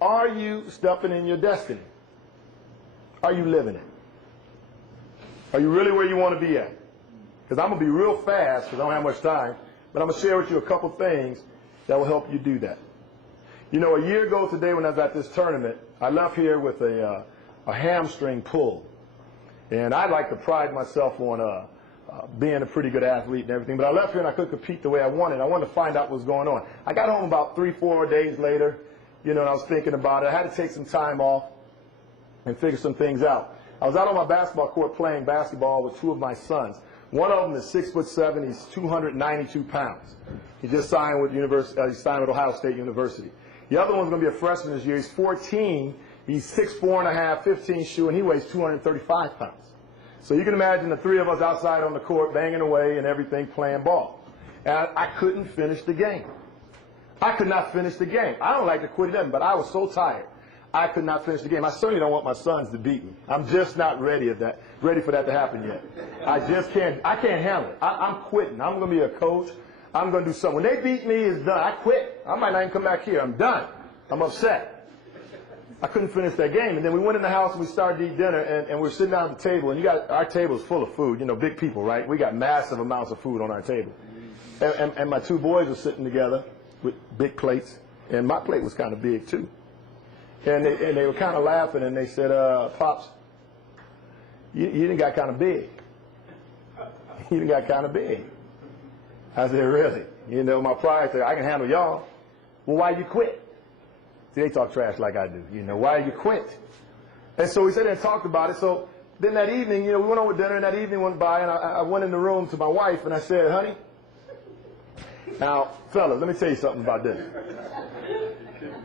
Are you stepping in your destiny? Are you living it? Are you really where you want to be at? Because I'm going to be real fast because I don't have much time, but I'm going to share with you a couple things that will help you do that. You know, a year ago today when I was at this tournament, I left here with a hamstring pull. And I like to pride myself on being a pretty good athlete and everything, but I left here and I couldn't compete the way I wanted. I wanted to find out what was going on. I got home about 3-4 days later, you know, and I was thinking about it. I had to take some time off and figure some things out. I was out on my basketball court playing basketball with two of my sons. One of them is 6'7". He's 292 pounds. He just signed with Ohio State University. The other one's going to be a freshman this year. He's 14. He's 6'4½", 15 shoe, and he weighs 235 pounds. So you can imagine the three of us outside on the court banging away and everything, playing ball. And I couldn't finish the game. I could not finish the game. I don't like to quit it, but I was so tired. I could not finish the game. I certainly don't want my sons to beat me. I'm just not ready for that to happen yet. I just can't. I can't handle it. I'm quitting. I'm going to be a coach. I'm going to do something. When they beat me, it's done. I quit. I might not even come back here. I'm done. I'm upset. I couldn't finish that game. And then we went in the house and we started to eat dinner, and we're sitting down at the table, and our table's full of food. You know, big people, right? We got massive amounts of food on our table. And my two boys were sitting together with big plates, and my plate was kind of big too. And they were kind of laughing, and they said, Pops, you done got kind of big. You done got kind of big. I said, really? You know, my pride said, I can handle y'all. Well, why you quit? See, they talk trash like I do. You know, why you quit? And so we sat there and talked about it. So then that evening, you know, we went over dinner, and that evening went by, and I went in the room to my wife, and I said, honey, now, fellas, let me tell you something about this.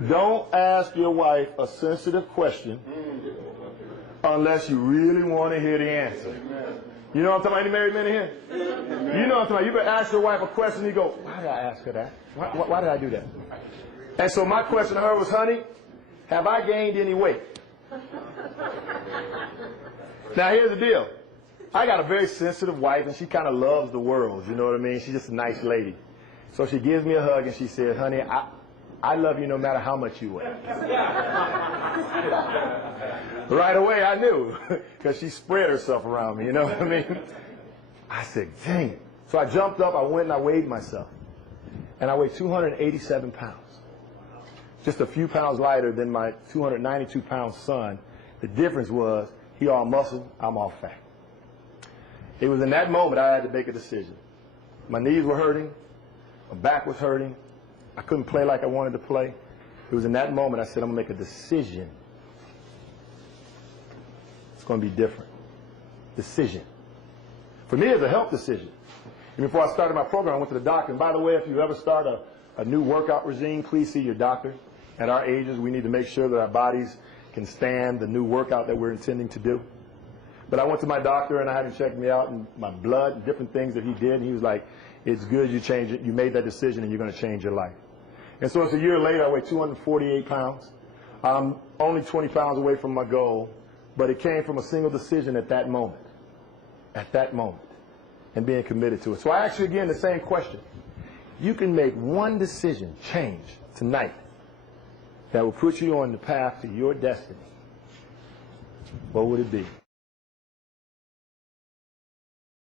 Don't ask your wife a sensitive question unless you really want to hear the answer. You know what I'm talking about? Any married men in here? You know what I'm talking about? You better ask your wife a question, and you go, why did I ask her that? Why did I do that? And so my question to her was, honey, have I gained any weight? Now, here's the deal. I got a very sensitive wife, and she kind of loves the world. You know what I mean? She's just a nice lady. So she gives me a hug, and she said, honey, I love you no matter how much you weigh. Right away, I knew, because she spread herself around me, you know what I mean? I said, dang it. So I jumped up, I went and I weighed myself. And I weighed 287 pounds. Just a few pounds lighter than my 292-pound son. The difference was he all muscle, I'm all fat. It was in that moment I had to make a decision. My knees were hurting. My back was hurting. I couldn't play like I wanted to play. It was in that moment I said, I'm going to make a decision. It's going to be different. Decision. For me, it's a health decision. And before I started my program, I went to the doctor. And by the way, if you ever start a new workout regime, please see your doctor. At our ages, we need to make sure that our bodies can stand the new workout that we're intending to do. But I went to my doctor, and I had him check me out, and my blood and different things that he did. And he was like, it's good you changed it. You made that decision, and you're going to change your life. And so it's a year later. I weigh 248 pounds. I'm only 20 pounds away from my goal, but it came from a single decision at that moment, and being committed to it. So I ask you again the same question. You can make one decision, change, tonight, that will put you on the path to your destiny. What would it be?